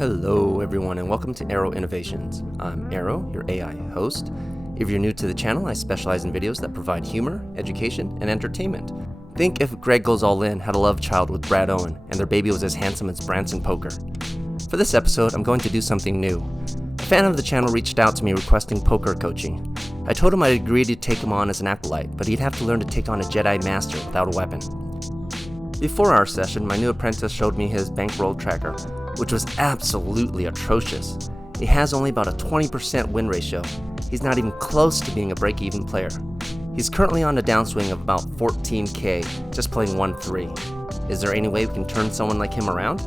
Hello everyone and welcome to Aero Innovations. I'm Aero, your AI host. If you're new to the channel, I specialize in videos that provide humor, education, and entertainment. Think if Greg Goes All In had a love child with Brad Owen and their baby was as handsome as Branson Poker. For this episode, I'm going to do something new. A fan of the channel reached out to me requesting poker coaching. I told him I'd agree to take him on as an acolyte, but he'd have to learn to take on a Jedi Master without a weapon. Before our session, my new apprentice showed me his bankroll tracker, which was absolutely atrocious. He has only about a 20% win ratio. He's not even close to being a break-even player. He's currently on a downswing of about 14K, just playing 1-3. Is there any way we can turn someone like him around?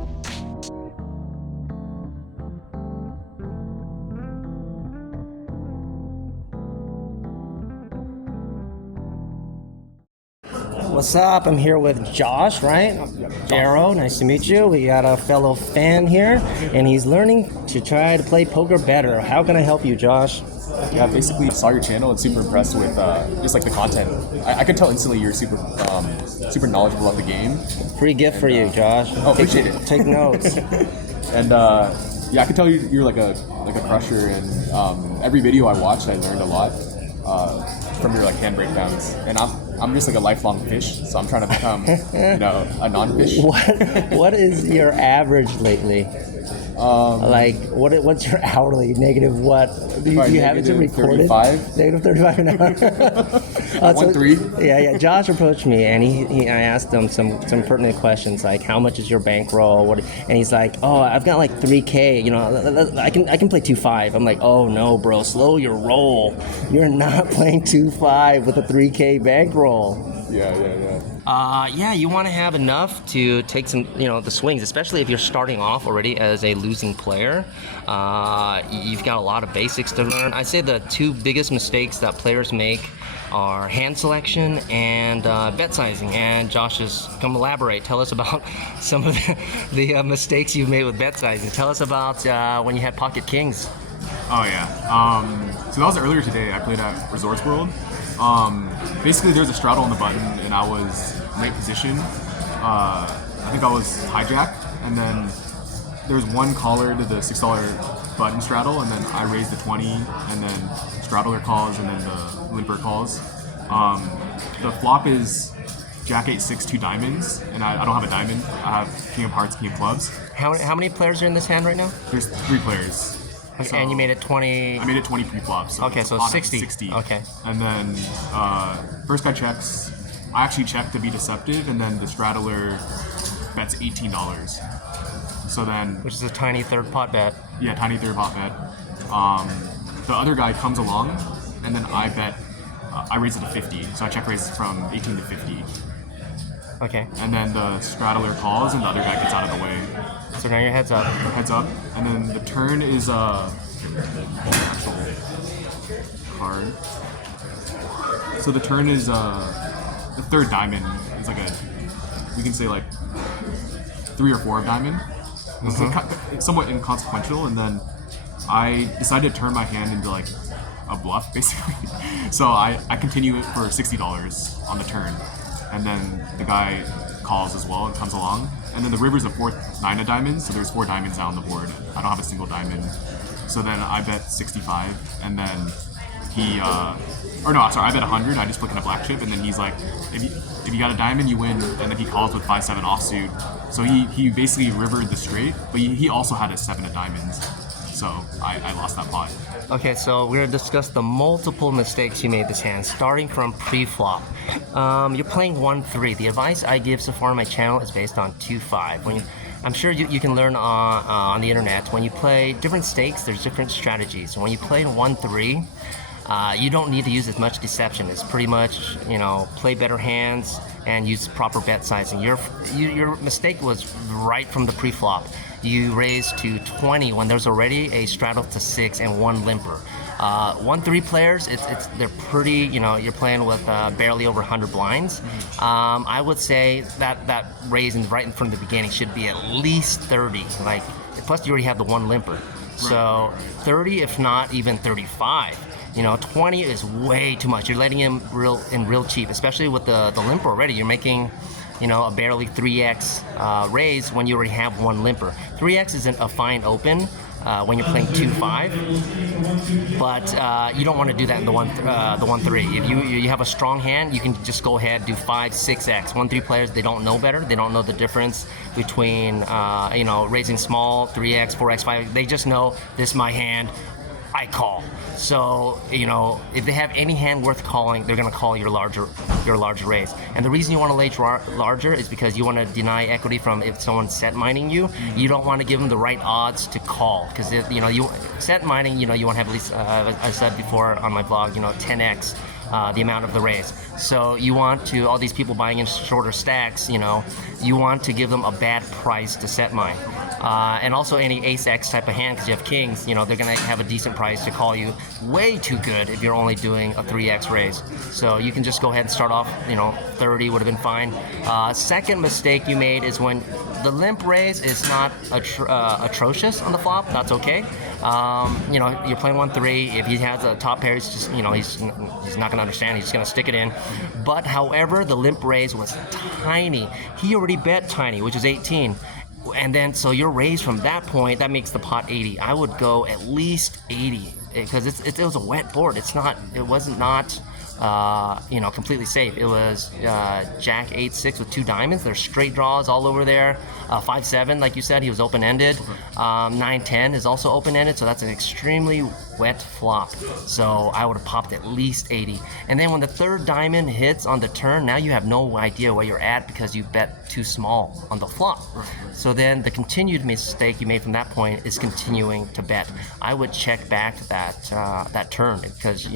What's up? I'm here with Josh, right? Aero, nice to meet you. We got a fellow fan here, and he's learning to try to play poker better. How can I help you, Josh? Yeah, basically saw your channel and super impressed with just like the content. I could tell instantly you're super knowledgeable about the game. Free gift for you, Josh. Appreciate it. Take notes. And yeah, I could tell you're like a crusher. And every video I watched, I learned a lot from your like hand breakdowns. And I'm just like a lifelong fish, so I'm trying to become a non-fish. What is your average lately? What's your hourly? Negative what? Do you have it recorded? Negative 35 an hour. 1-3. Yeah. Josh approached me and I asked him some pertinent questions like how much is your bankroll? And he's like, oh, I've got like 3K. I can play 2-5. I'm like, oh no, bro, slow your roll. You're not playing 2-5 with a 3K bankroll. Yeah. You want to have enough to take some, the swings, especially if you're starting off already as a losing player. You've got a lot of basics to learn. I say the two biggest mistakes that players make are hand selection and bet sizing. And Josh has come elaborate. Tell us about some of the mistakes you've made with bet sizing. Tell us about when you had pocket kings. Oh yeah. So that was earlier today. I played at Resorts World. Basically, there's a straddle on the button, and I was late position. I think I was hijacked, and then there was one caller to the $6 button straddle, and then I raised the 20, and then straddler calls, and then the limper calls. The flop is Jack 8-6 2 diamonds, and I don't have a diamond. I have King of Hearts, King of Clubs. How many players are in this hand right now? There's 3 players. So, and you made it 20? I made it 20 pre-flop. So okay, so 60. Okay. And then first guy checks. I actually checked to be deceptive, and then the straddler bets $18. So then... Which is a tiny third pot bet. Yeah, tiny third pot bet. The other guy comes along, and then I bet... I raise it to 50. So I check raise from 18 to 50. Okay. And then the straddler calls, and the other guy gets out of the way. So now your head's up. Heads up. And then the turn is actual card. So the turn is the third diamond is like we can say like 3 or 4 of diamond. It's somewhat inconsequential, and then I decided to turn my hand into like a bluff basically. So I continue it for $60 on the turn, and then the guy calls as well and comes along. And then the river's a 4th 9 of diamonds, so there's 4 diamonds out on the board. I don't have a single diamond. So then I bet 65, and then I bet 100, I just flick in a black chip, and then he's like, if you got a diamond, you win, and then he calls with 5-7 offsuit. So he basically rivered the straight, but he also had a 7 of diamonds. So I lost that pot. Okay, so we're going to discuss the multiple mistakes you made this hand, starting from pre-flop. You're playing 1-3. The advice I give so far on my channel is based on 2-5. I'm sure you can learn on the internet. When you play different stakes, there's different strategies. When you play in 1-3, you don't need to use as much deception. It's pretty much, play better hands and use proper bet sizing. Your mistake was right from the pre-flop. You raised to 20 when there's already a straddle to 6 and 1 limper. 1-3 players, they're pretty, you're playing with barely over 100 blinds. I would say that raising right in front of the beginning should be at least 30. Plus you already have the 1 limper. So 30, if not even 35. 20 is way too much. You're letting him real cheap, especially with the limper already. You're making a barely 3x raise when you already have one limper. 3x isn't a fine open when you're playing 2-5, but you don't want to do that in the 1-3. If you have a strong hand, you can just go ahead and do 5-6x. 1-3 players, they don't know better. They don't know the difference between raising small, 3x, 4x, 5. They just know this is my hand, I call. So if they have any hand worth calling, they're going to call your larger raise. And the reason you want to lay larger is because you want to deny equity from if someone's set mining you. You don't want to give them the right odds to call, because you set mining. You want to have at least I said before on my blog, 10x. The amount of the raise. So you want to, all these people buying in shorter stacks, you want to give them a bad price to set mine. And also any ace X type of hand, because you have kings, they're going to have a decent price to call you way too good if you're only doing a 3x raise. So you can just go ahead and start off, 30 would have been fine. Second mistake you made is when the limp raise is not atrocious on the flop. That's okay. You're playing 1-3. If he has a top pair, he's just, he's not going to understand. He's just going to stick it in. But however, the limp raise was tiny. He already bet tiny, which is 18. And then, so your raise from that point, that makes the pot 80. I would go at least 80 because it was a wet board. It wasn't completely safe. It was Jack 8-6 with 2 diamonds. There's straight draws all over there. 5-7, like you said, he was open-ended. 9-10 is also open-ended, so that's an extremely wet flop. So I would have popped at least 80. And then when the third diamond hits on the turn, now you have no idea where you're at because you bet too small on the flop. So then the continued mistake you made from that point is continuing to bet. I would check back that turn because,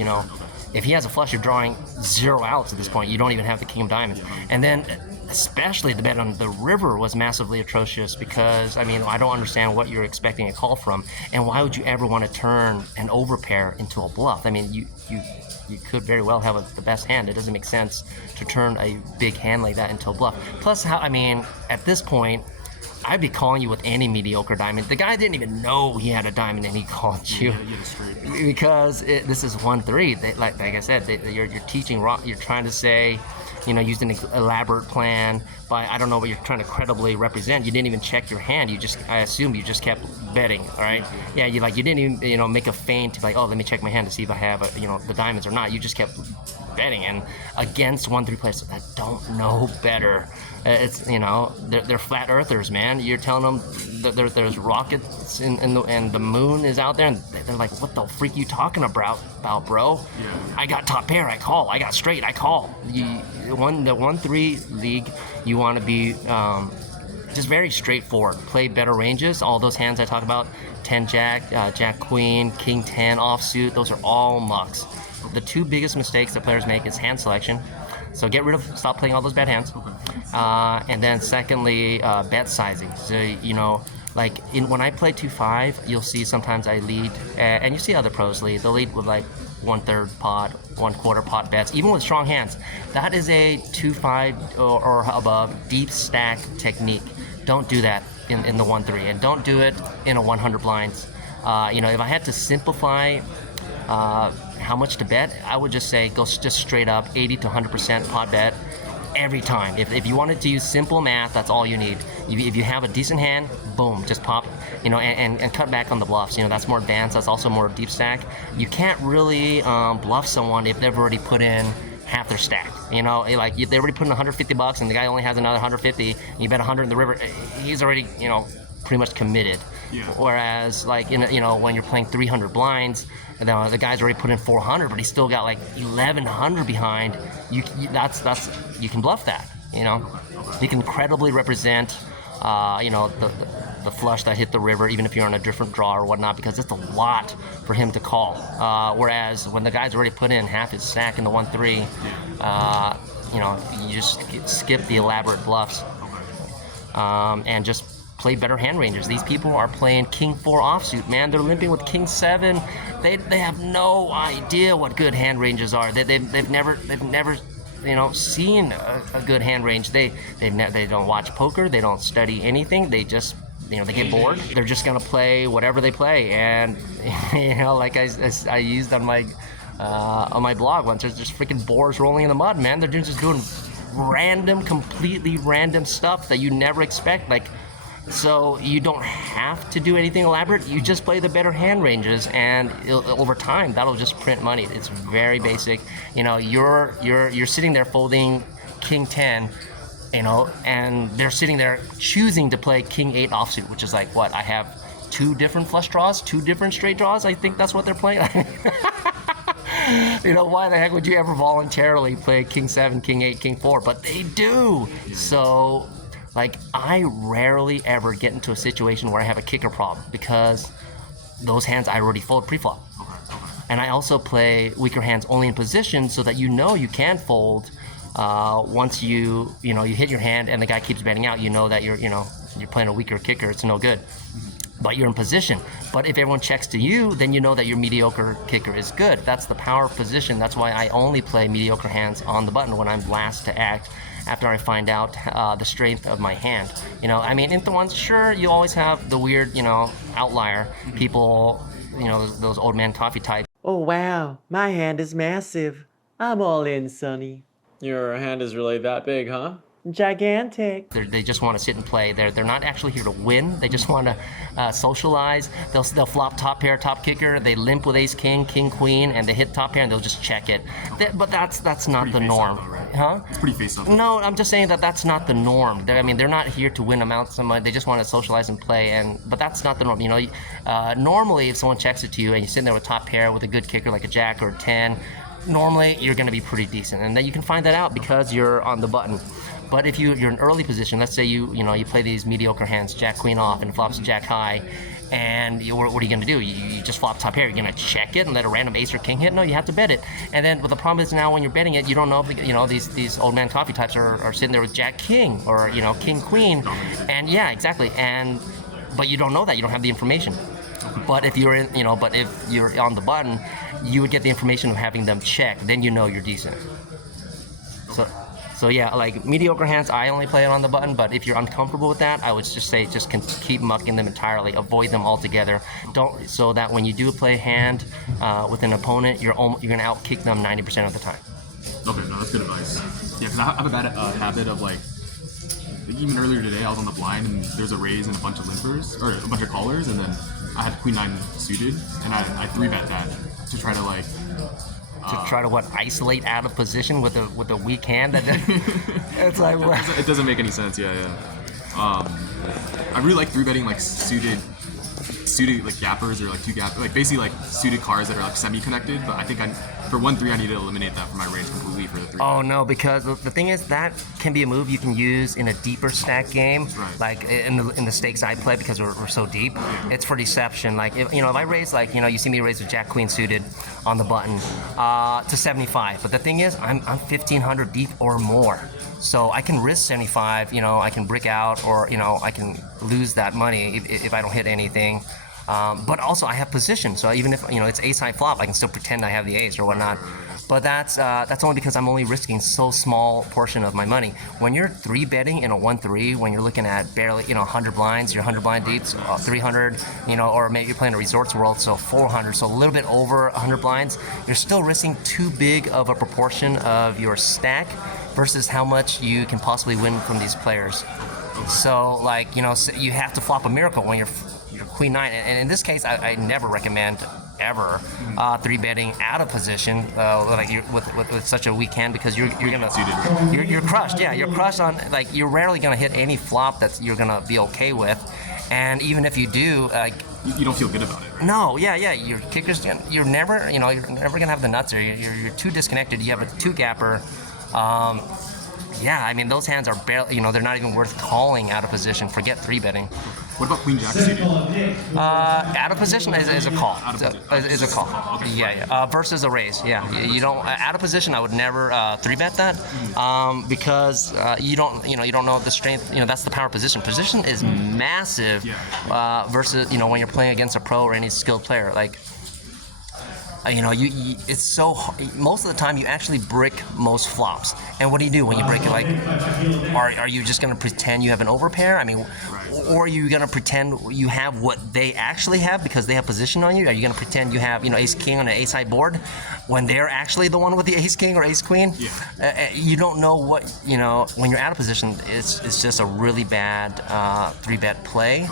if he has a flush, you're drawing 0 outs at this point. You don't even have the king of diamonds. And then especially the bet on the river was massively atrocious because, I don't understand what you're expecting a call from. And why would you ever want to turn an overpair into a bluff? You could very well have the best hand. It doesn't make sense to turn a big hand like that into a bluff. Plus, at this point, I'd be calling you with any mediocre diamond. The guy didn't even know he had a diamond and he called you because this is 1-3. Like I said, you're teaching. You're trying to say, use an elaborate plan, but I don't know what you're trying to credibly represent. You didn't even check your hand. I assume you just kept betting. All right. Yeah. You didn't even make a feint to let me check my hand to see if I have the diamonds or not. You just kept betting, and against 1-3 players that don't know better. It's they're flat earthers, man. You're telling them that there's rockets and the moon is out there, and they're like, what the freak you talking about, bro? Yeah. I got top pair, I call. I got straight, I call. The 1-3 league, you want to be just very straightforward. Play better ranges. All those hands I talk about, 10 jack, jack queen, king 10 offsuit. Those are all mucks. The 2 biggest mistakes that players make is hand selection. So stop playing all those bad hands. And then secondly, bet sizing. So, when I play 2-5, you'll see sometimes I lead, and you see other pros lead. They'll lead with 1/3 pot, 1/4 pot bets, even with strong hands. That is a 2-5 or above deep stack technique. Don't do that in the 1-3, and don't do it in a 100 blinds. If I had to simplify how much to bet, I would just say go just straight up 80 to 100% pot bet every time. If you wanted to use simple math, that's all you need. If you have a decent hand, boom, just pop, and cut back on the bluffs. That's more advanced. That's also more deep stack. You can't really bluff someone if they've already put in half their stack. They already put in $150 and the guy only has another 150. And you bet 100 in the river, he's already pretty much committed. Yeah. Whereas when you're playing 300 blinds, the guy's already put in 400, but he's still got 1,100 behind. You can bluff that. You can credibly represent the flush that hit the river, even if you're on a different draw or whatnot, because it's a lot for him to call. Whereas when the guy's already put in half his stack in the 1-3, you just skip the elaborate bluffs and just play better hand ranges. These people are playing King 4 offsuit, man. They're limping with King 7. They have no idea what good hand ranges are. They've never seen a good hand range. They don't watch poker. They don't study anything. They just they get bored. They're just gonna play whatever they play. And like I used on my blog once, there's just freaking boars rolling in the mud, man. They're just doing random, completely random stuff that you never expect. Like, so you don't have to do anything elaborate. You just play the better hand ranges, and over time that'll just print money. It's very basic. You know, you're sitting there folding King 10, you know, and they're sitting there choosing to play King 8 offsuit, which is like, what, I have 2 different flush draws, 2 different straight draws. I think that's what they're playing. You know, why the heck would you ever voluntarily play King 7, King 8, King 4? But they do. So, like, I rarely ever get into a situation where I have a kicker problem, because those hands I already fold pre-flop. And I also play weaker hands only in position so that you know you can fold once you hit your hand and the guy keeps betting out. You know that you're playing a weaker kicker. It's no good. But you're in position. But if everyone checks to you, then you know that your mediocre kicker is good. That's the power of position. That's why I only play mediocre hands on the button when I'm last to act, after I find out the strength of my hand. You know, I mean, in the ones, sure, you always have the weird, you know, outlier people, you know, those old man coffee types. Oh wow, my hand is massive. I'm all in, Sonny. Your hand is really that big, huh? Gigantic. They just want to sit and play. They're not actually here to win. They just want to socialize. They'll flop top pair, top kicker. They limp with ace king, king queen, and they hit top pair and they'll just check it. But that's not the norm, huh? It's pretty face up. No, I'm just saying that that's not the norm. They're not here to win amounts of money. They just want to socialize and play. But that's not the norm. You know, normally if someone checks it to you and you're sitting there with top pair with a good kicker like a jack or a 10, normally you're going to be pretty decent, and then you can find that out because you're on the button. But if you're in early position, let's say you play these mediocre hands, jack queen off and flops jack high, and what are you going to do? You just flop top pair. You're going to check it and let a random ace or king hit? No, you have to bet it. And then, but the problem is now when you're betting it, you don't know if these old man coffee types are sitting there with jack king or king queen, and yeah, exactly. But you don't know that. You don't have the information. But if you're on the button, you would get the information of having them check. Then you know you're decent. So yeah, like mediocre hands, I only play it on the button. But if you're uncomfortable with that, I would just say keep mucking them entirely. Avoid them altogether. So that when you do play a hand with an opponent, you're gonna outkick them 90% of the time. Okay, no, that's good advice. Yeah, because I have a bad habit of like even earlier today, I was on the blind and there's a raise and a bunch of limpers or a bunch of callers, and then I had Queen 9 suited, and I 3-bet that to try to like. To try to isolate out of position with a weak hand. It's like it doesn't make any sense. Yeah. I really like 3-betting like suited like gappers or like 2 gappers, like basically like suited cards that are like semi-connected. But I think for 1-3 I need to eliminate that from my range completely for the 3. Oh no, because the thing is that can be a move you can use in a deeper stack game, right. Like in the stakes I play because we're so deep. Yeah. It's for deception. Like if I raise you see me raise with jack queen suited on the button to 75, but the thing is I'm 1500 deep or more. So I can risk 75, I can brick out, or I can lose that money if I don't hit anything. But also I have position, so even if it's ace high flop, I can still pretend I have the ace or whatnot. But that's only because I'm only risking so small portion of my money. When you're 3-betting in a 1-3, when you're looking at barely 100 blinds, you're 100 blind deeps, 300, or maybe you're playing a Resorts World, so 400, so a little bit over 100 blinds, you're still risking too big of a proportion of your stack versus how much you can possibly win from these players. So you have to flop a miracle when you're Queen 9, and in this case, I never recommend ever 3-betting out of position with such a weak hand, because you're crushed. Yeah, you're crushed on you're rarely gonna hit any flop that you're gonna be okay with, and even if you do, you don't feel good about it. Right? No, yeah, your kickers, you're never gonna have the nuts, or you're too disconnected. You have a 2-gapper. Yeah, I mean those hands are barely, they're not even worth calling out of position. Forget 3-betting. What about Queen Jack suited? Out of position is a call. Is a call. Okay. Yeah. Versus a raise. Yeah, you don't out of position. I would never 3-bet that because you don't know the strength. That's the power position. Position is massive versus when you're playing against a pro or any skilled player. it's so most of the time you actually brick most flops. And what do you do when you break it? Like, are you just going to pretend you have an overpair? I mean, or are you going to pretend you have what they actually have because they have position on you? Are you going to pretend you have ace king on an ace high board when they're actually the one with the ace king or ace queen? Yeah. You don't know what when you're out of position. It's just a really bad 3-bet play.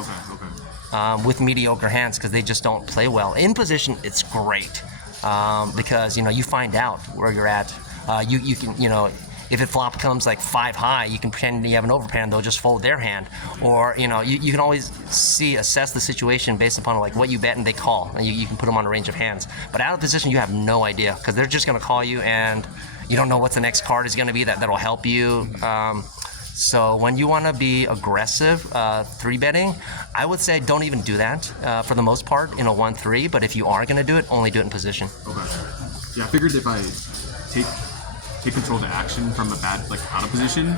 With mediocre hands because they just don't play well. In position, it's great because you find out where you're at. You can if it flop comes like 5 high, you can pretend you have an overpair and they'll just fold their hand. Or you can always assess the situation based upon like what you bet and they call, and you can put them on a range of hands. But out of position, you have no idea because they're just going to call you and you don't know what the next card is going to be that'll help you. So when you want to be aggressive 3-betting, I would say don't even do that for the most part in a 1-3. But if you are going to do it, only do it in position. Okay. Yeah, I figured if I take control of the action from a bad out of position,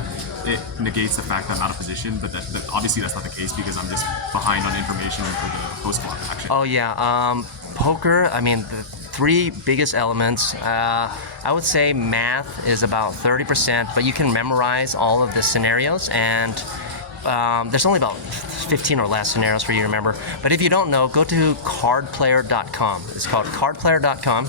it negates the fact that I'm out of position. But that obviously that's not the case because I'm just behind on information for the post flop action. Oh yeah, poker. I mean, the 3 biggest elements. I would say math is about 30%, but you can memorize all of the scenarios, and there's only about 15 or less scenarios for you to remember. But if you don't know, go to cardplayer.com. It's called cardplayer.com,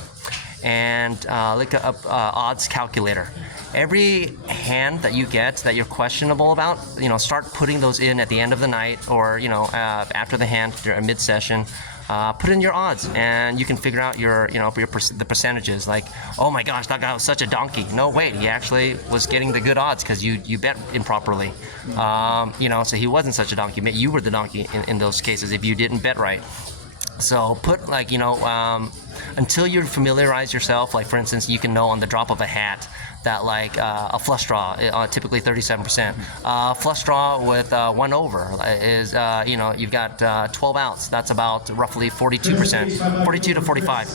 and look up odds calculator. Every hand that you get that you're questionable about, start putting those in at the end of the night or after the hand during mid-session. Put in your odds, and you can figure out the percentages. Like, oh my gosh, that guy was such a donkey. No, wait, he actually was getting the good odds because you bet improperly. So he wasn't such a donkey. You were the donkey in those cases if you didn't bet right. So put until you familiarize yourself. Like for instance, you can know on the drop of a hat that a flush draw, typically 37%. Flush draw with 1 over is, you've got 12 outs. That's about roughly 42%, 42 to 45.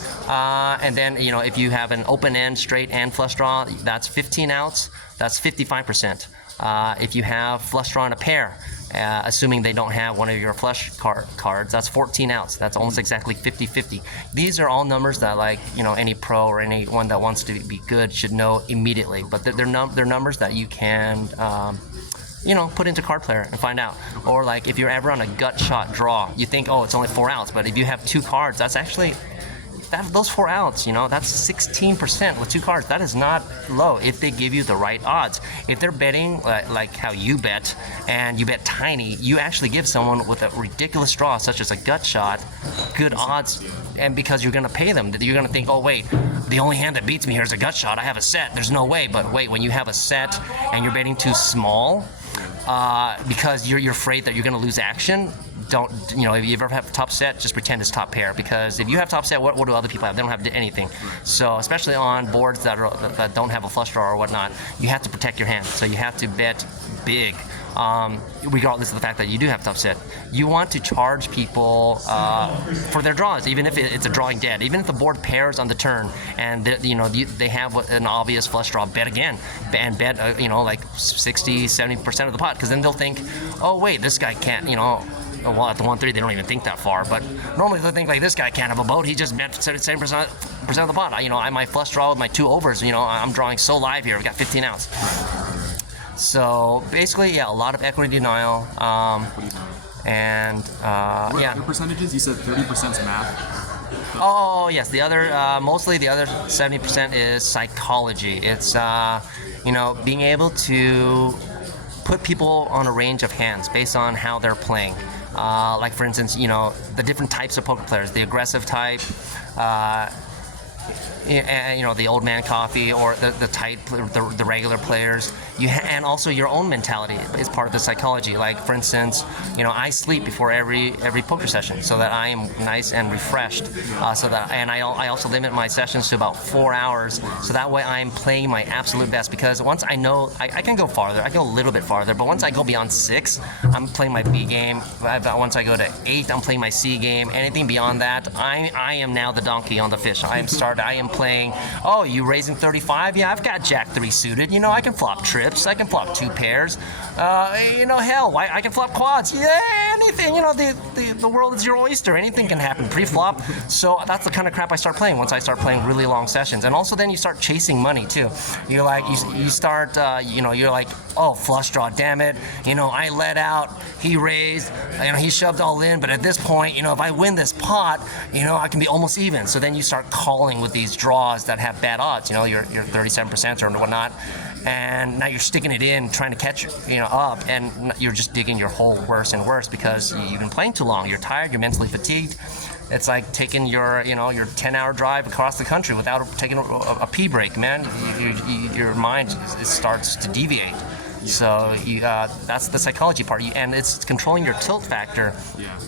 And then, if you have an open end, straight and flush draw, that's 15 outs. That's 55%. If you have flush draw and a pair, assuming they don't have one of your flush cards, that's 14 outs. That's almost exactly 50-50. These are all numbers that any pro or anyone that wants to be good should know immediately. But they're numbers that you can put into card player and find out. Or if you're ever on a gut shot draw, you think, oh, it's only 4 outs. But if you have 2 cards, that's actually those 4 outs, that's 16% with 2 cards. That is not low if they give you the right odds. If they're betting like how you bet, and you bet tiny, you actually give someone with a ridiculous draw, such as a gut shot, good odds, and because you're going to pay them, you're going to think, oh wait, the only hand that beats me here is a gut shot. I have a set. There's no way. But wait, when you have a set and you're betting too small, because you're afraid that you're going to lose action. Don't if you ever have top set, just pretend it's top pair, because if you have top set, what do other people have? They don't have anything. So especially on boards that don't have a flush draw or whatnot, you have to protect your hand. So you have to bet big, regardless of the fact that you do have top set. You want to charge people for their draws, even if it's a drawing dead. Even if the board pairs on the turn and they have an obvious flush draw, bet again and bet 60-70% of the pot, because then they'll think, oh wait, this guy can't well, at the 1-3 they don't even think that far, but normally they think this guy can't have a boat, he just bet 70% of the pot. I might flush draw with my 2 overs, I'm drawing so live here, I've got 15 outs. So basically, a lot of equity denial, and What percentages? You said 30% is math. Oh yes, mostly the other 70% is psychology. It's being able to put people on a range of hands based on how they're playing. Like for instance, the different types of poker players, the aggressive type, the old man coffee, or the tight, the regular players. And also your own mentality is part of the psychology. Like for instance, I sleep before every poker session so that I am nice and refreshed. I also limit my sessions to about 4 hours, so that way I am playing my absolute best. Because once I know I can go farther, I go a little bit farther. But once I go beyond 6, I'm playing my B game. Once I go to 8, I'm playing my C game. Anything beyond that, I am now the donkey on the fish. I am card. I am playing, oh, you raising 35? Yeah, I've got Jack 3 suited. You know, I can flop trips. I can flop 2 pairs. You know, hell, I can flop quads. Yeah, anything. You know, the world is your oyster. Anything can happen pre-flop. So that's the kind of crap I start playing once I start playing really long sessions. And also then you start chasing money too. You're like, you start, you know, you're like, oh, flush draw, damn it. You know, I let out, he raised, you know, he shoved all in. But at this point, you know, if I win this pot, you know, I can be almost even. So then you start calling with these draws that have bad odds. You know, you're 37% or whatnot. And now you're sticking it in, trying to catch, you know, up, and you're just digging your hole worse and worse because you've been playing too long. You're tired, you're mentally fatigued. It's like taking your, you know, your 10-hour drive across the country without taking a pee break, man. Your mind starts to deviate. So that's the psychology part, and it's controlling your tilt factor. Yeah.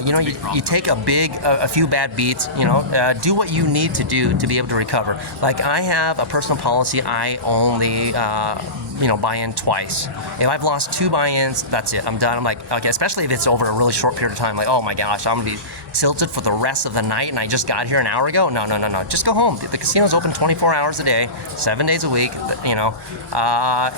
You know, you take a few bad beats, you know, do what you need to do to be able to recover. Like I have a personal policy, I only, you know, buy in twice. If I've lost 2 buy-ins, that's it, I'm done. I'm like, okay, especially if it's over a really short period of time, like, oh my gosh, I'm gonna be tilted for the rest of the night and I just got here an hour ago. No, just go home. The casino's open 24 hours a day, 7 days a week, you know.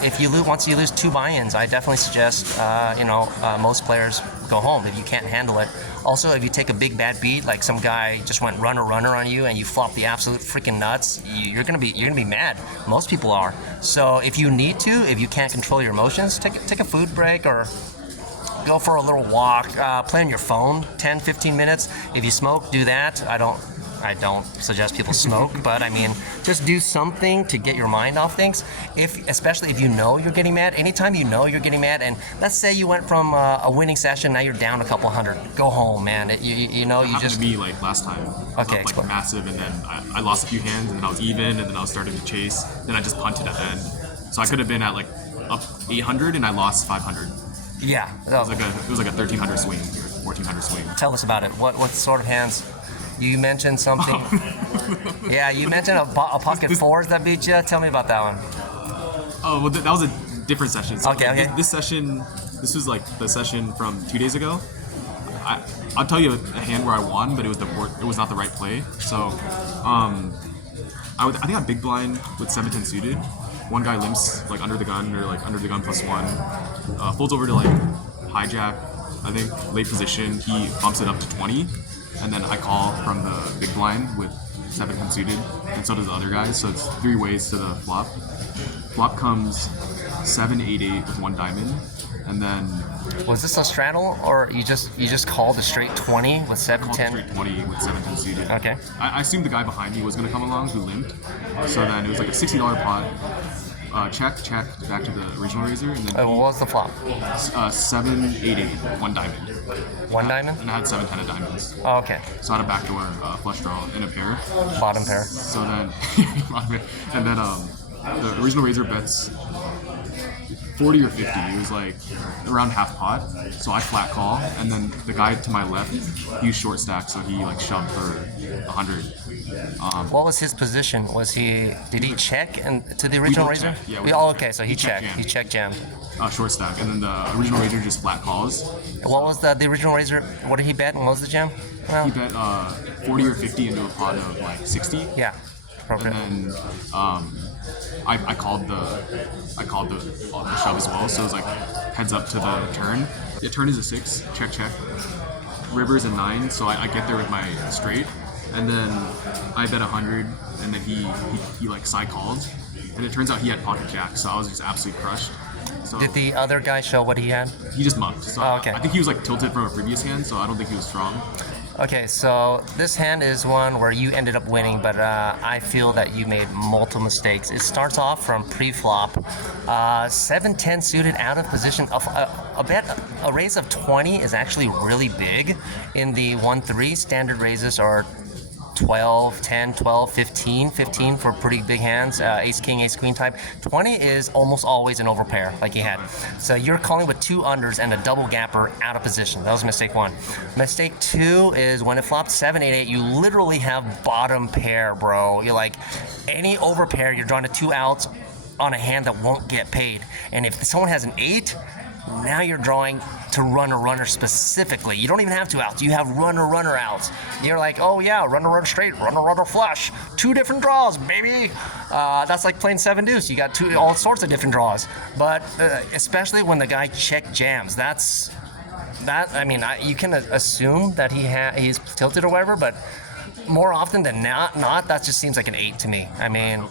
If you once you lose 2 buy-ins, I definitely suggest, you know, most players go home if you can't handle it. Also, if you take a big bad beat, like some guy just went runner on you and you flop the absolute freaking nuts, you're gonna be mad. Most people are. So if you need to, if you can't control your emotions, take a food break or go for a little walk, play on your phone 10-15 minutes. If you smoke, do that. I don't suggest people smoke, but I mean, just do something to get your mind off things. Especially if you know you're getting mad. Anytime you know you're getting mad, and let's say you went from a winning session, now you're down a couple hundred. Go home, man. You know, you just. Happened to me like last time. Okay, up, like massive, and then I lost a few hands, and then I was even, and then I was starting to chase. Then I just punted at the end. So I could have been at like up 800, and I lost 500. Yeah. It was like a 1300 swing, or 1400 swing. Tell us about it. What sort of hands? You mentioned something. Yeah, you mentioned a pocket 4s that beat you. Tell me about that one. Oh, well, that was a different session. So Okay. This session, this was like the session from 2 days ago. I'll tell you a hand where I won, but it was not the right play. So, I think I'm big blind with 7-10 suited. One guy limps like under the gun or like under the gun +1, folds over to like hijack. I think late position. He bumps it up to 20, and then I call from the big blind with 7-10 suited, and so does the other guys. So it's 3 ways to the flop. Flop comes 7-8-8 with 1 diamond, and then Was this a straddle, or you just called a straight 20 with 7-10? straight 20 with 7-10 suited. Okay. I assumed the guy behind me was going to come along who limped. So then it was like a $60 pot. Check, back to the original razor, and then What was the flop? 7-8-8, 1 diamond. 1 diamond? And I had 7-10 of diamonds. Oh, okay. So I had a backdoor flush draw in a pair. Bottom pair. So then, and then the original razor bets 40 or 50. It was like around half pot. So I flat call, and then the guy to my left, he was short stack, so he like shoved for 100. What was his position? Did he check to the original both razor? checked. Yeah, we both Okay, so he He checked checked. jam. He checked jammed. Short stack, and then the original razor just flat calls. What was the original razor? What did he bet, and what was the jam? Well, He bet 40 or 50 into a pot of like 60. yeah, And appropriate. then I called the shove as well, so it was like heads up to the turn. The turn is a 6, check. River's a 9, so I get there with my straight, and then I bet 100, and then he like side called, and it turns out he had pocket jack, so I was just absolutely crushed. So Did the other guy show what he had? he just mucked. So Oh, okay. I think he was like tilted from a previous hand, so I don't think he was strong. Okay, so this hand is one where you ended up winning, but I feel that you made multiple mistakes. It starts off from pre-flop, 7-10 suited out of position. A raise of 20 is actually really big. In the 1-3, standard raises are 12, 10, 12, 15 for pretty big hands, ace king, ace queen type. 20 is almost always an overpair, like he had. So you're calling with 2 unders and a double gapper out of position. That was mistake 1. Mistake 2 is when it flopped 7-8-8, you literally have bottom pair, bro. You're like, any overpair, you're drawing to 2 outs on a hand that won't get paid. And if someone has an 8, Now you're drawing to runner specifically. You don't even have 2 outs. You have runner outs. You're like, oh yeah, runner straight, runner flush. 2 different draws, baby. That's like playing 7 deuce. You got all sorts of different draws. But especially when the guy check jams, you can assume that he's tilted or whatever, but more often than not, that just seems like an 8 to me. I mean,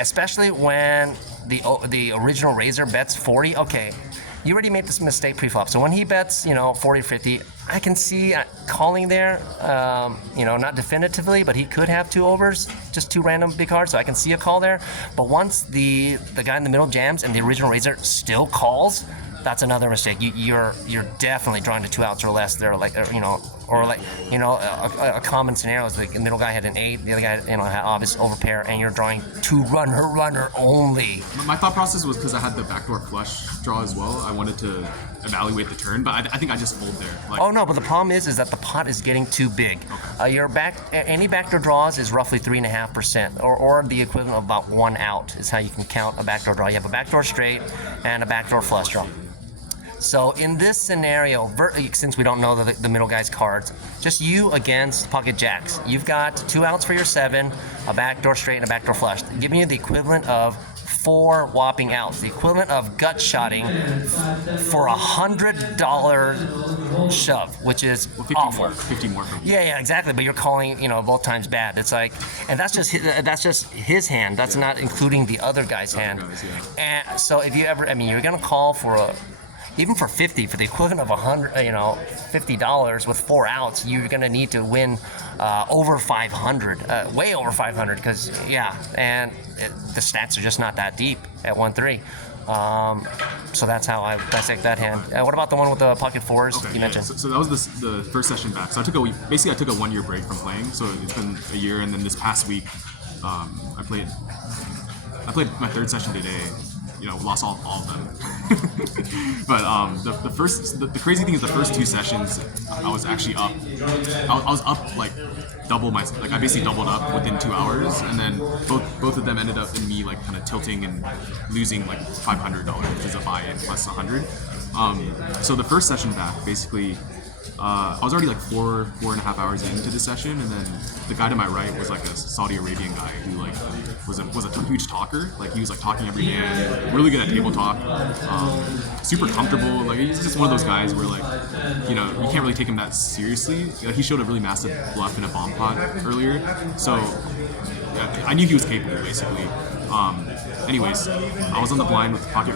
especially when the original raiser bets 40. Okay, you already made this mistake pre-flop. So when he bets, 40 or 50, I can see calling there, not definitively, but he could have 2 overs, just 2 random big cards, so I can see a call there. But once the guy in the middle jams and the original raiser still calls, that's another mistake. You're definitely drawing to 2 outs or less there, a common scenario is like the middle guy had an 8, the other guy had obvious overpair, and you're drawing to runner only. My thought process was because I had the backdoor flush draw as well. I wanted to evaluate the turn, but I think I just fold there. Oh no, but the problem is that the pot is getting too big. Okay. Any backdoor draws is roughly 3.5%, or the equivalent of about 1 out is how you can count a backdoor draw. You have a backdoor straight and a backdoor flush draw. So in this scenario, since we don't know the middle guy's cards, just you against pocket jacks. You've got 2 outs for your 7, a backdoor straight and a backdoor flush, giving you the equivalent of 4 whopping outs, the equivalent of gut shotting for $100 shove, which is awful. 50 more from you. Yeah, exactly. But you're calling, both times bad. It's like, and that's just his hand. That's not including the other guy's hand. And so if you ever, you're gonna call for even for 50, for the equivalent of $50 with 4 outs, you're gonna need to win over 500, way over 500, because the stats are just not that deep at 1-3. So that's how I dissect that hand. What about the one with the pocket 4s you mentioned? So that was the first session back. So I took a 1-year break from playing. So it's been a year, and then this past week, I played my 3rd session today. Lost all of them. But the crazy thing is the first 2 sessions I was actually up. I was up like double I basically doubled up within 2 hours, and then both of them ended up in me like kind of tilting and losing like $500, which is a buy-in plus 100. So the first session back, basically, I was already like 4.5 hours into the session, and then the guy to my right was like a Saudi Arabian guy who like was a huge talker. Like he was like talking every hand, really good at table talk, super comfortable. Like he's just one of those guys where like you can't really take him that seriously. He showed a really massive bluff in a bomb pot earlier, so I knew he was capable basically. Anyways, I was on the blind with pocket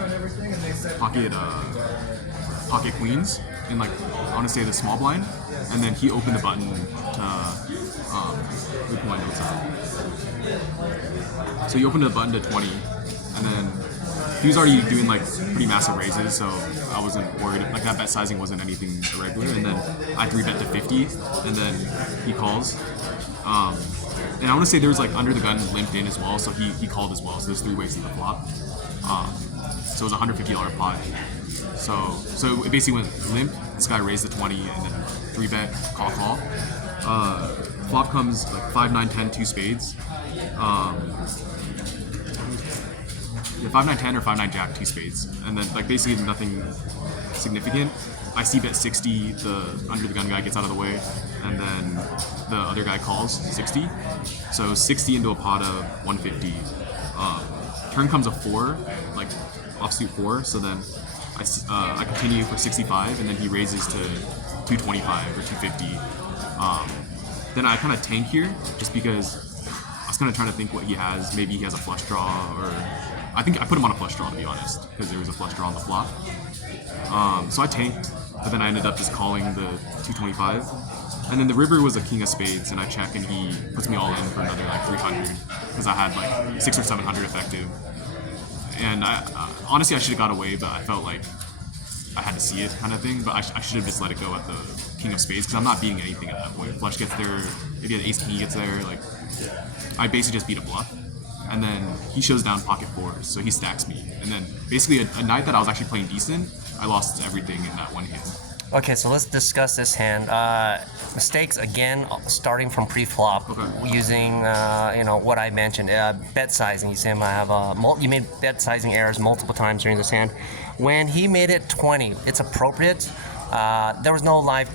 queens in like I want to say the small blind, and then he opened the button to pull my notes out. So he opened the button to 20, and then he was already doing like pretty massive raises, so I wasn't worried. Like that bet sizing wasn't anything irregular, and then I 3-bet to 50, and then he calls. And I want to say there was like under the gun limped in as well, so he called as well. So there's 3 ways to the flop. So it was a $150 pot. So it basically went limp. This guy raised the 20 and then 3-bet, call. Flop comes like 5, 9, 10, 2 spades. 5, 9, 10 or 5, 9, jack, 2 spades. And then like basically nothing significant. I c-bet 60, the under the gun guy gets out of the way, and then the other guy calls 60. So 60 into a pot of 150. Turn comes a 4, like offsuit 4, so then I continue for 65, and then he raises to 225 or 250. Then I kind of tank here, just because I was kind of trying to think what he has. Maybe he has a flush draw, or I think I put him on a flush draw, to be honest, because there was a flush draw on the flop. So I tanked, but then I ended up just calling the 225. And then the river was a king of spades, and I check, and he puts me all in for another like 300, because I had like 600 or 700 effective. And honestly, I should have got away, but I felt like I had to see it kind of thing. But I should have just let it go at the king of spades, because I'm not beating anything at that point. Flush gets there, if he had ace king gets there, like I basically just beat a bluff. And then he shows down pocket 4s, so he stacks me. And then basically a night that I was actually playing decent, I lost everything in that one hand. Okay, so let's discuss this hand. Mistakes again, starting from pre-flop, using what I mentioned. Bet sizing. You see him have you made bet sizing errors multiple times during this hand. When he made it 20, it's appropriate. There was no live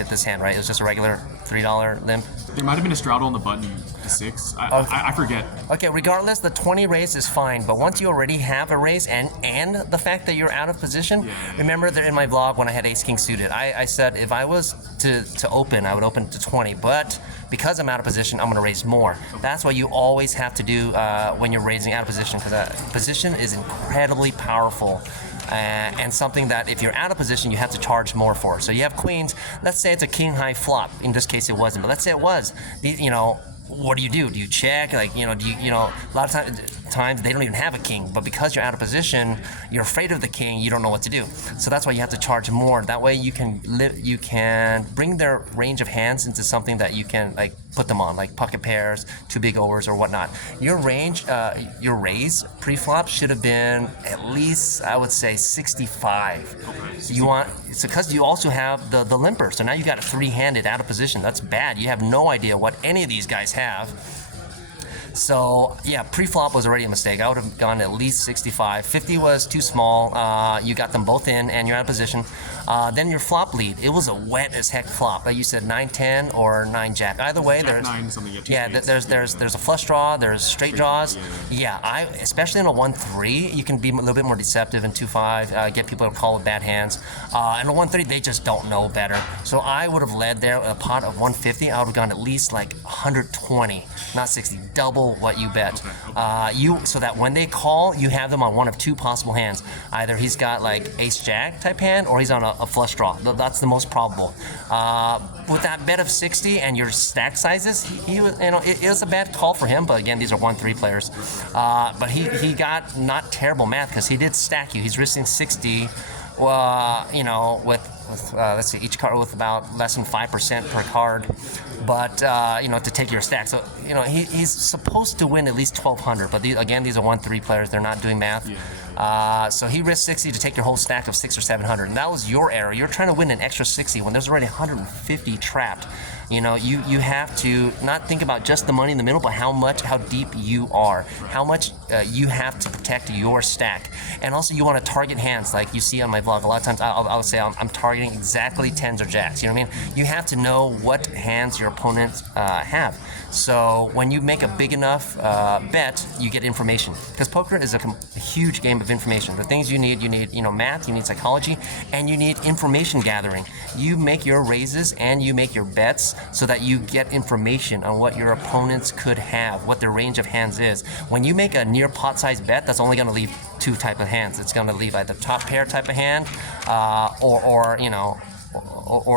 at this hand, right? It was just a regular $3 limp. There might have been a straddle on the button to 6. I forget. Okay, regardless, the 20 raise is fine, but once you already have a raise and the fact that you're out of position, remember that in my vlog when I had ace king suited, I said if I was to open, I would open to 20, but because I'm out of position, I'm going to raise more. That's what you always have to do when you're raising out of position, because position is incredibly powerful. And something that if you're out of position, you have to charge more for. So you have queens. Let's say it's a king high flop. In this case, it wasn't, but let's say it was. What do? Do you check? Like, a lot of times they don't even have a king, but because you're out of position, you're afraid of the king, you don't know what to do. So that's why you have to charge more. That way you can bring their range of hands into something that you can like put them on, like pocket pairs, two big overs or whatnot. Your range, your raise pre-flop should have been at least, I would say, 65. So because you also have the limper. So now you got a three-handed out of position. That's bad. You have no idea what any of these guys have. So yeah, pre-flop was already a mistake. I would have gone at least 65. 50 was too small. You got them both in and you're out of position. Then your flop lead, it was a wet as heck flop. Like you said, 9-10 or 9-jack. Either way, there's there's a flush draw, there's straight draws. Yeah, especially in a 1-3, you can be a little bit more deceptive in 2-5, get people to call it bad hands. In a 1-3, they just don't know better. So I would have led there a pot of 150. I would have gone at least like 120, not 60, double what you bet. So that when they call, you have them on one of two possible hands. Either he's got like ace-jack type hand, or he's on a flush draw. That's the most probable. With that bet of 60 and your stack sizes, he was, it was a bad call for him. But again, these are 1-3 players. But he got not terrible math because he did stack you. He's risking 60. With let's see, each card with about less than 5% per card, but to take your stack. So he's supposed to win at least 1,200. But these are 1-3 players. They're not doing math. So he risked 60 to take your whole stack of 600 or 700, and that was your error. You're trying to win an extra 60 when there's already 150 trapped. You have to not think about just the money in the middle, but how deep you are, how much you have to protect your stack. And also you want to target hands, like you see on my vlog. A lot of times I'll say I'm targeting exactly 10s or jacks. You know what I mean? You have to know what hands your opponents have. So when you make a big enough bet, you get information. Because poker is a huge game of information. The things you need math, you need psychology, and you need information gathering. You make your raises and you make your bets so that you get information on what your opponents could have, what their range of hands is. When you make a near pot size bet, that's only going to leave two type of hands. It's going to leave either top pair type of hand or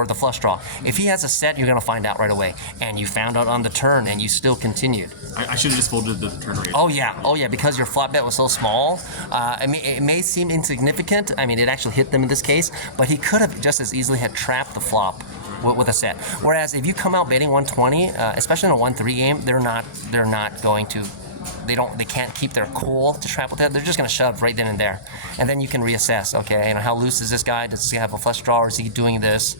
the flush draw. If he has a set, you're going to find out right away. And you found out on the turn and you still continued. I should have just folded the turn rate. Oh yeah, because your flop bet was so small. It may seem insignificant. It actually hit them in this case, but he could have just as easily had trapped the flop with a set. Whereas if you come out betting 120, especially in a 1-3 game, they're not going to. They can't keep their cool to trap with that. They're just going to shove right then and there, and then you can reassess. Okay, how loose is this guy? Does he have a flush draw, or is he doing this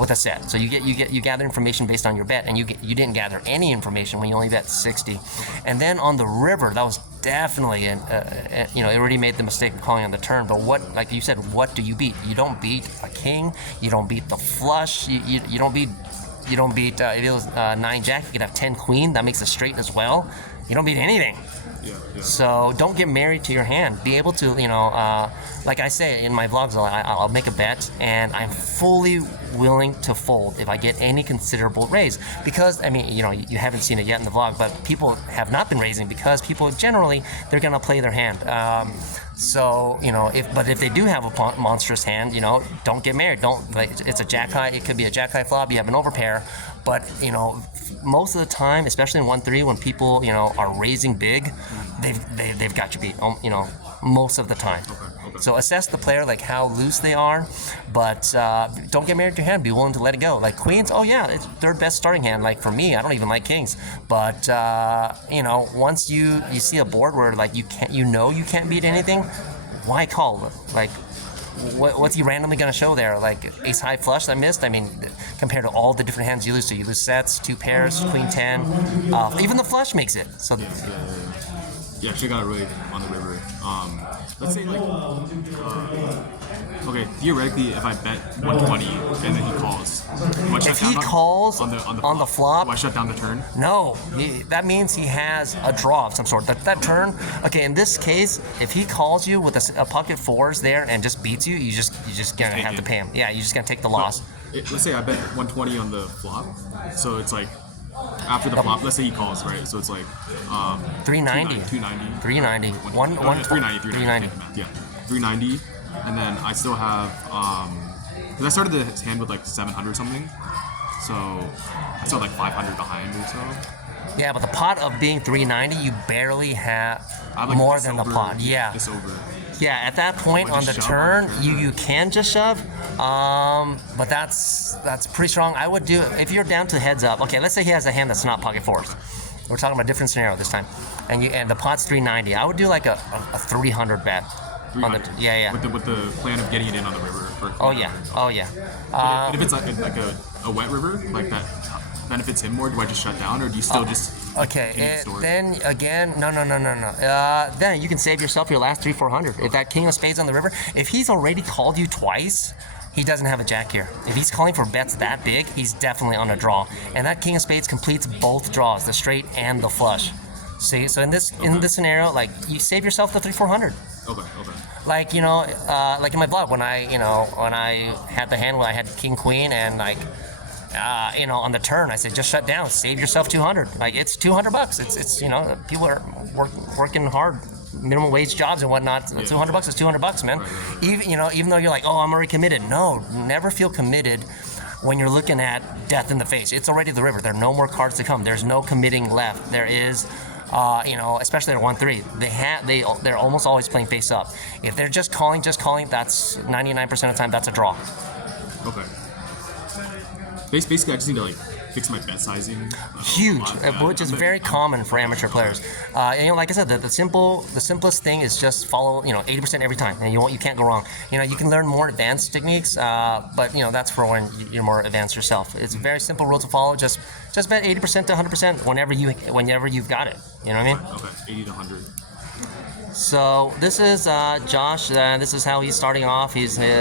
with a set? So you gather information based on your bet, and you didn't gather any information when you only bet 60. And then on the river, that was definitely it already made the mistake of calling on the turn. But like you said, what do you beat? You don't beat a king. You don't beat the flush. You don't beat. If it was 9-jack, you could have 10 queen. That makes a straight as well. You don't beat anything. Yeah. So don't get married to your hand. Be able to, like I say in my vlogs, I'll make a bet and I'm fully willing to fold if I get any considerable raise. Because, you haven't seen it yet in the vlog, but people have not been raising because people generally, they're going to play their hand. If they do have a monstrous hand, don't get married. It's a jack high. It could be a jack high flop. You have an overpair. But, most of the time, especially in 1-3, when people, are raising big, they've got you beat, most of the time. Okay. So assess the player, like how loose they are, but don't get married to your hand. Be willing to let it go. Like queens, it's third best starting hand. Like for me, I don't even like kings. But, once you see a board where like you can't beat anything, why call? Like, what's he randomly going to show there? Like ace high flush that missed? I mean, compared to all the different hands you lose, so you lose sets, 2 pairs, queen 10. Even the flush makes it. So Yeah, she got it really on the river. Let's say like, okay, theoretically, if I bet 120 and then he calls, if he calls on the flop, do I shut down the turn? No, that means he has a draw of some sort. That turn, okay, in this case, if he calls you with a pocket fours there and just beats you, you just gonna have to pay him. Yeah, you're just gonna take the loss. Let's say I bet 120 on the flop, so it's like after the flop. Let's say he calls, right? So it's like 390. 290. 390. 390. Yeah, 390, and then I still have because I started the hand with like 700 something, so I still have like 500 behind or so. Yeah, but the pot of being 390, you barely have like more than the pot. Yeah. This over. Yeah, at that point on the turn, you can just shove, but that's pretty strong. I would do if you're down to heads up. Okay, let's say he has a hand that's not pocket fours. We're talking about a different scenario this time, and the pot's 390. I would do like a 300 bet. 300. Yeah. With the plan of getting it in on the river. Oh yeah. But if it's like a wet river, like that benefits him more, do I just shut down, or do you still just okay? Then again, no. Then you can save yourself your last 300-400. If that king of spades on the river, if he's already called you twice, he doesn't have a jack here. If he's calling for bets that big, he's definitely on a draw, and that king of spades completes both draws, the straight and the flush. See, so in this scenario, like you save yourself the 300-400. Okay. Like like in my vlog when I had the hand where I had king queen and like. On the turn, I said just shut down, save yourself 200. Like it's $200. It's people are working hard, minimum wage jobs and whatnot. $200 is $200, man. Right. Even though you're like, oh, I'm already committed. No, never feel committed when you're looking at death in the face. It's already the river. There are no more cards to come. There's no committing left. There is. Especially at 1-3, they're almost always playing face up. If they're just calling, that's 99% of the time that's a draw. Okay. Basically, I just need to like fix my bet sizing. Huge, which is very common for amateur players. Like I said, the simplest thing is just follow 80% every time, and you can't go wrong. You can learn more advanced techniques, but that's for when you're more advanced yourself. It's a very simple rule to follow. Just bet 80% to 100% whenever you've got it. You know what I mean? Okay, 80 to 100. So this is Josh. This is how he's starting off. He's day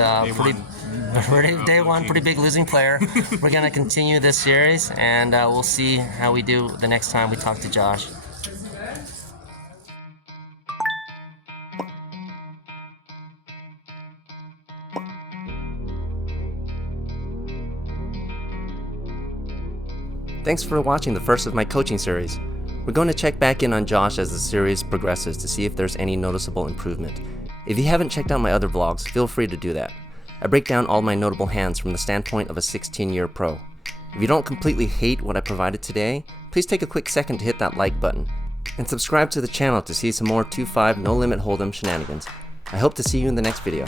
one, pretty big losing player. We're gonna continue this series, and we'll see how we do the next time we talk to Josh. Thanks for watching the first of my coaching series. We're going to check back in on Josh as the series progresses to see if there's any noticeable improvement. If you haven't checked out my other vlogs, feel free to do that. I break down all my notable hands from the standpoint of a 16-year pro. If you don't completely hate what I provided today, please take a quick second to hit that like button. And subscribe to the channel to see some more 2-5 no limit hold'em shenanigans. I hope to see you in the next video.